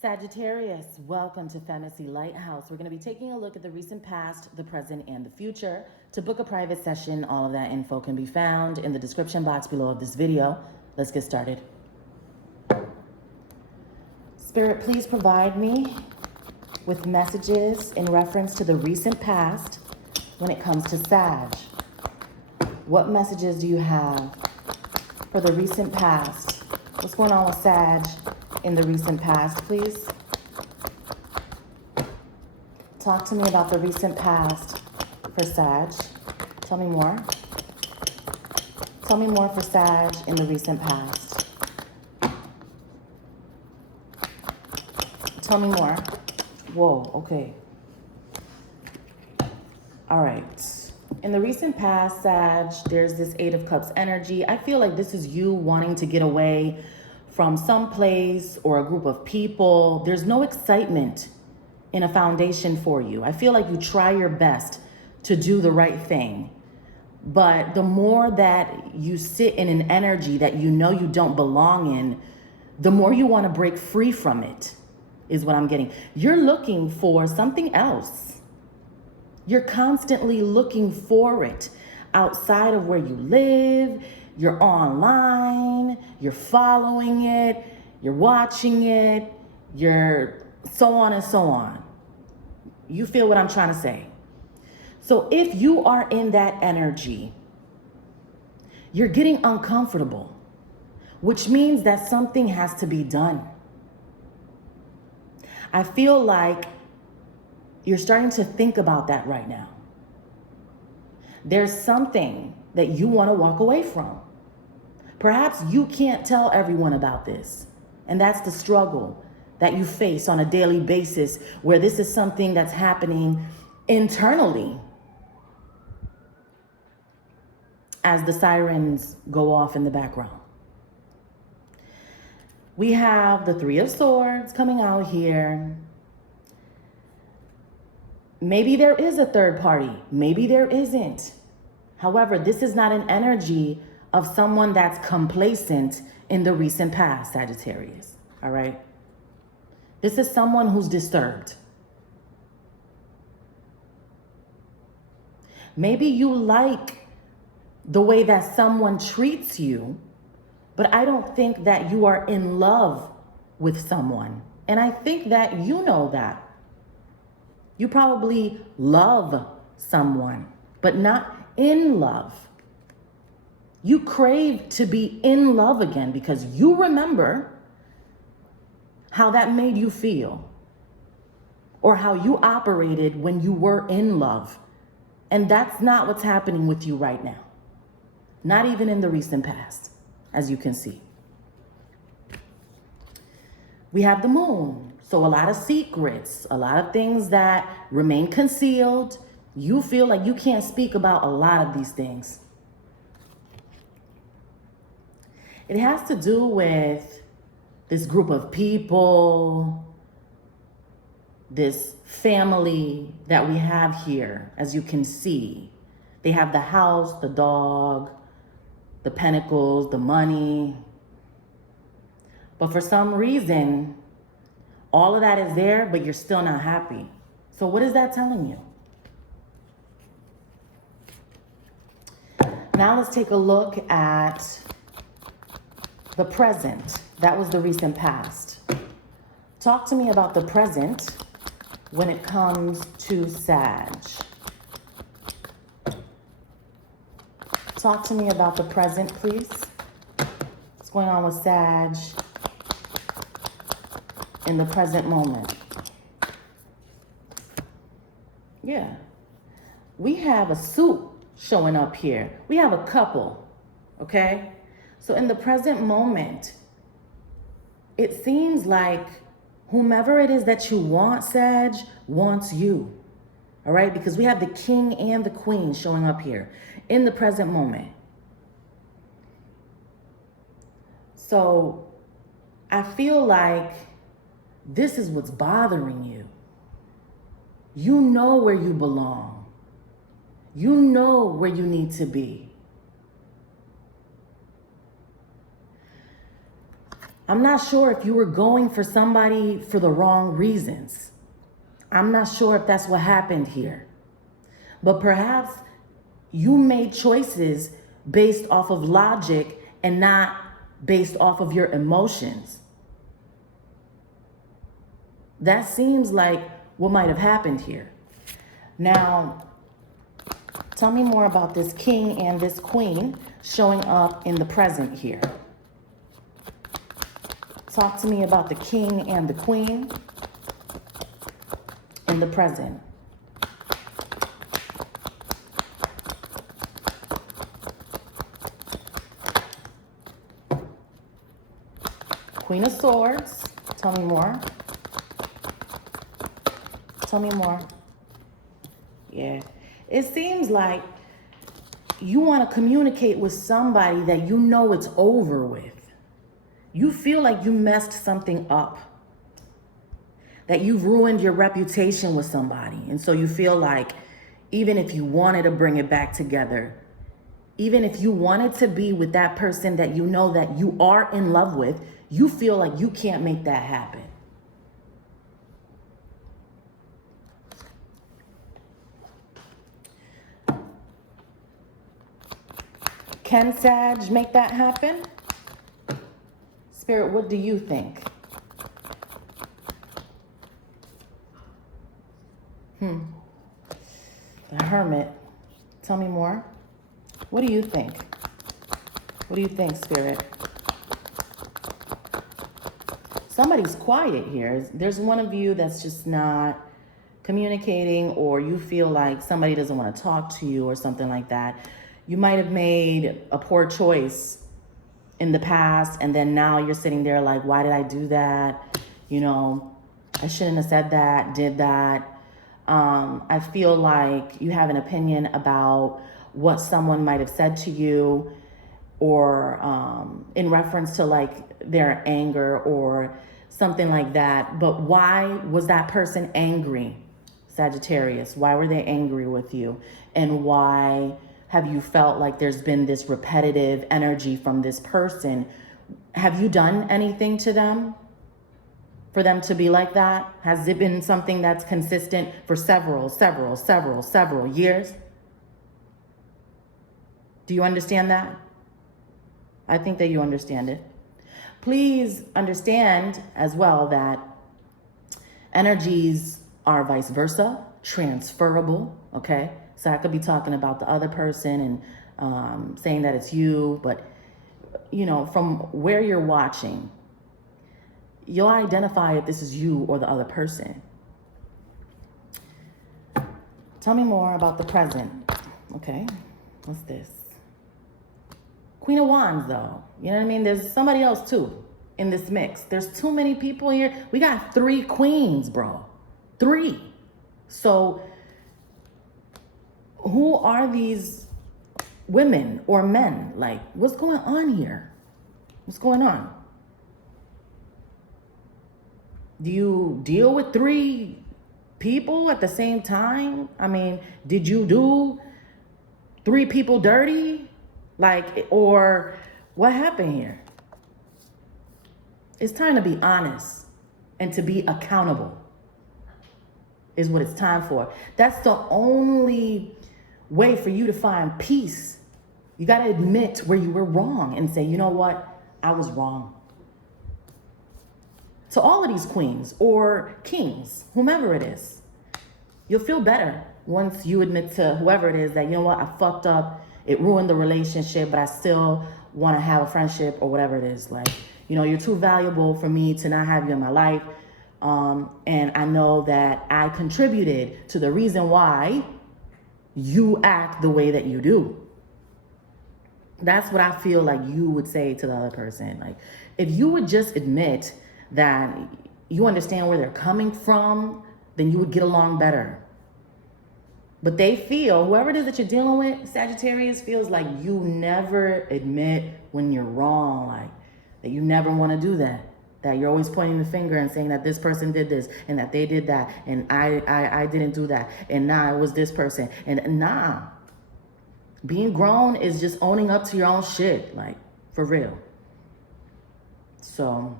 Sagittarius, welcome to FEMACY'S LightHouse. We're going to be taking a look at the recent past, the present, and the future. To book a private session, all of that info can be found in the description box below of this video. Let's get started. Spirit, please provide me with messages in reference to the recent past when it comes to Sag. What messages do you have for the recent past? What's going on with Sag in the recent past, please? Talk to me about the recent past for Sag. Tell me more. Tell me more for Sag in the recent past. Tell me more. Whoa, okay. All right. In the recent past, Sag, there's this Eight of Cups energy. I feel like this is you wanting to get away from some place or a group of people. There's no excitement in a foundation for you. I feel like you try your best to do the right thing. But the more that you sit in an energy that you know you don't belong in, the more you want to break free from it, is what I'm getting. You're looking for something else. You're constantly looking for it outside of where you live. You're online, you're following it, you're watching it, you're so on and so on. You feel what I'm trying to say? So if you are in that energy, you're getting uncomfortable, which means that something has to be done. I feel like you're starting to think about that right now. There's something that you want to walk away from. Perhaps you can't tell everyone about this. And that's the struggle that you face on a daily basis, where this is something that's happening internally as the sirens go off in the background. We have the Three of Swords coming out here. Maybe there is a third party. Maybe there isn't. However, this is not an energy of someone that's complacent in the recent past, Sagittarius, all right? This is someone who's disturbed. Maybe you like the way that someone treats you, but I don't think that you are in love with someone. And I think that you know that. You probably love someone, but not in love. You crave to be in love again because you remember how that made you feel or how you operated when you were in love. And that's not what's happening with you right now. Not even in the recent past, as you can see. We have the moon. So a lot of secrets, a lot of things that remain concealed. You feel like you can't speak about a lot of these things. It has to do with this group of people, this family that we have here, as you can see. They have the house, the dog, the pentacles, the money. But for some reason, all of that is there, but you're still not happy. So what is that telling you? Now let's take a look at the present. That was the recent past. Talk to me about the present when it comes to Sag. Talk to me about the present, please. What's going on with Sag in the present moment? Yeah. We have a suit showing up here. We have a couple, okay? So in the present moment, it seems like whomever it is that you want, Sag, wants you. All right? Because we have the king and the queen showing up here in the present moment. So I feel like this is what's bothering you. You know where you belong. You know where you need to be. I'm not sure if you were going for somebody for the wrong reasons. I'm not sure if that's what happened here. But perhaps you made choices based off of logic and not based off of your emotions. That seems like what might have happened here. Now, tell me more about this king and this queen showing up in the present here. Talk to me about the king and the queen in the present. Queen of Swords. Tell me more. Tell me more. Yeah. It seems like you want to communicate with somebody that you know it's over with. You feel like you messed something up. That you've ruined your reputation with somebody. And so you feel like even if you wanted to bring it back together, even if you wanted to be with that person that you know that you are in love with, you feel like you can't make that happen. Can Sag make that happen? Spirit, what do you think? The Hermit. Tell me more. What do you think? What do you think, Spirit? Somebody's quiet here. There's one of you that's just not communicating, or you feel like somebody doesn't want to talk to you or something like that. You might have made a poor choice in the past, and then now you're sitting there like, why did I do that? You know, I shouldn't have said that, did that. I feel like you have an opinion about what someone might have said to you, or in reference to like their anger or something like that. But why was that person angry, Sagittarius? Why were they angry with you? And why have you felt like there's been this repetitive energy from this person? Have you done anything to them for them to be like that? Has it been something that's consistent for several years? Do you understand that? I think that you understand it. Please understand as well that energies are vice versa, transferable, okay? So I could be talking about the other person and saying that it's you, but you know, from where you're watching, you'll identify if this is you or the other person. Tell me more about the present. Okay, what's this? Queen of Wands, though. You know what I mean? There's somebody else too in this mix. There's too many people here. We got 3 queens, bro. 3. So who are these women or men? Like, what's going on here? What's going on? Do you deal with 3 people at the same time? I mean, did you do 3 people dirty? Like, or what happened here? It's time to be honest and to be accountable is what it's time for. That's the only way for you to find peace. You got to admit where you were wrong and say, you know what? I was wrong. To all of these queens or kings, whomever it is, you'll feel better once you admit to whoever it is that, you know what, I fucked up. It ruined the relationship, but I still want to have a friendship or whatever it is. Like, you know, you're too valuable for me to not have you in my life. And I know that I contributed to the reason why you act the way that you do. That's what I feel like you would say to the other person. Like, if you would just admit that you understand where they're coming from, then you would get along better. But they feel, whoever it is that you're dealing with, Sagittarius, feels like you never admit when you're wrong, like that you never want to do that. That you're always pointing the finger and saying that this person did this and that they did that and I didn't do that and nah, it was this person. And nah, being grown is just owning up to your own shit, like for real. So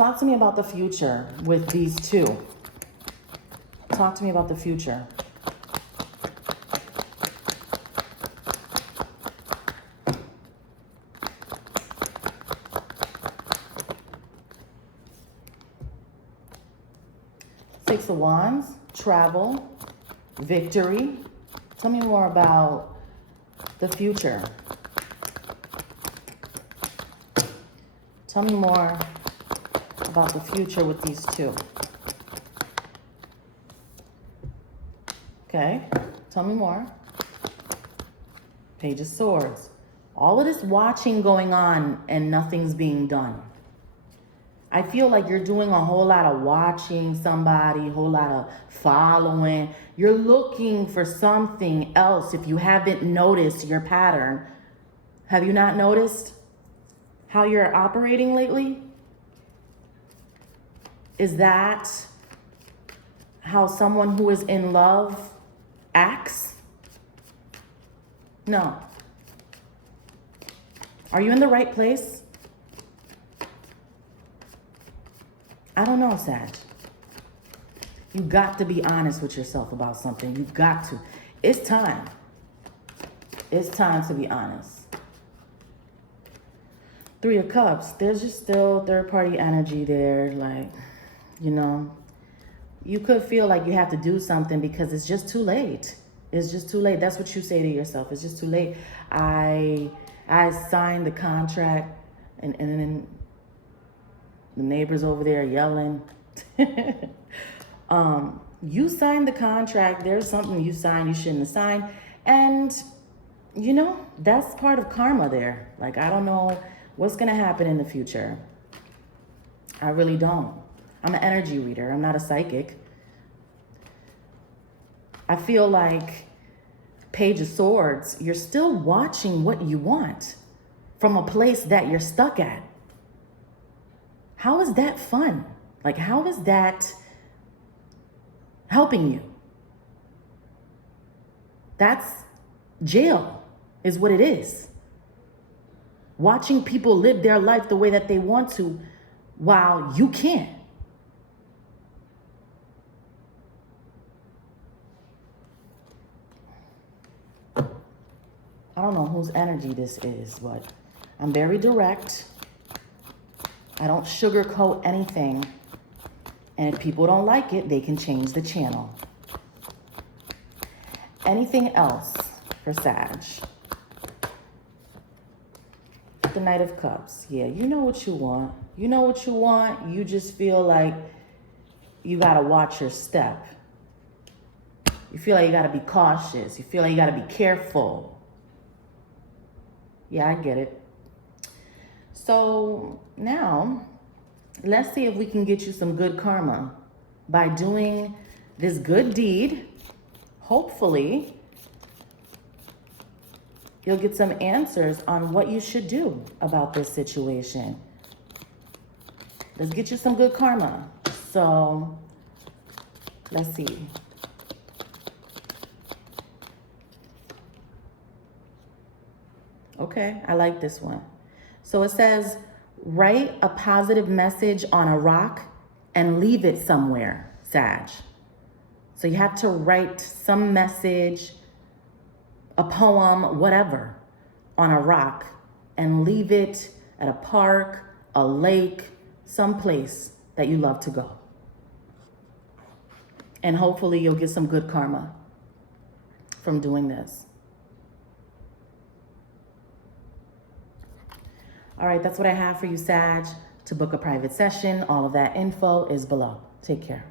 talk to me about the future with these two. Talk to me about the future. Six of Wands, travel, victory. Tell me more about the future. Tell me more about the future with these two. Okay, tell me more. Page of Swords. All of this watching going on and nothing's being done. I feel like you're doing a whole lot of watching somebody, a whole lot of following. You're looking for something else if you haven't noticed your pattern. Have you not noticed how you're operating lately? Is that how someone who is in love acts? No. Are you in the right place? I don't know, Sag. You got to be honest with yourself about something. You've got to. It's time. It's time to be honest. Three of Cups. There's just still third-party energy there. Like, you know, you could feel like you have to do something because it's just too late. It's just too late. That's what you say to yourself. It's just too late. I signed the contract and then the neighbors over there yelling. You signed the contract. There's something you signed you shouldn't have signed. And, you know, that's part of karma there. Like, I don't know what's going to happen in the future. I really don't. I'm an energy reader. I'm not a psychic. I feel like Page of Swords, you're still watching what you want from a place that you're stuck at. How is that fun? Like, how is that helping you? That's jail, is what it is. Watching people live their life the way that they want to while you can't. I don't know whose energy this is, but I'm very direct. I don't sugarcoat anything. And if people don't like it, they can change the channel. Anything else for Sag? The Knight of Cups. Yeah, you know what you want. You know what you want. You just feel like you got to watch your step. You feel like you got to be cautious. You feel like you got to be careful. Yeah, I get it. So now, let's see if we can get you some good karma by doing this good deed. Hopefully, you'll get some answers on what you should do about this situation. Let's get you some good karma. So, let's see. Okay, I like this one. So it says, write a positive message on a rock and leave it somewhere, Sag. So you have to write some message, a poem, whatever, on a rock and leave it at a park, a lake, someplace that you love to go. And hopefully you'll get some good karma from doing this. All right, that's what I have for you, Sag. To book a private session, all of that info is below. Take care.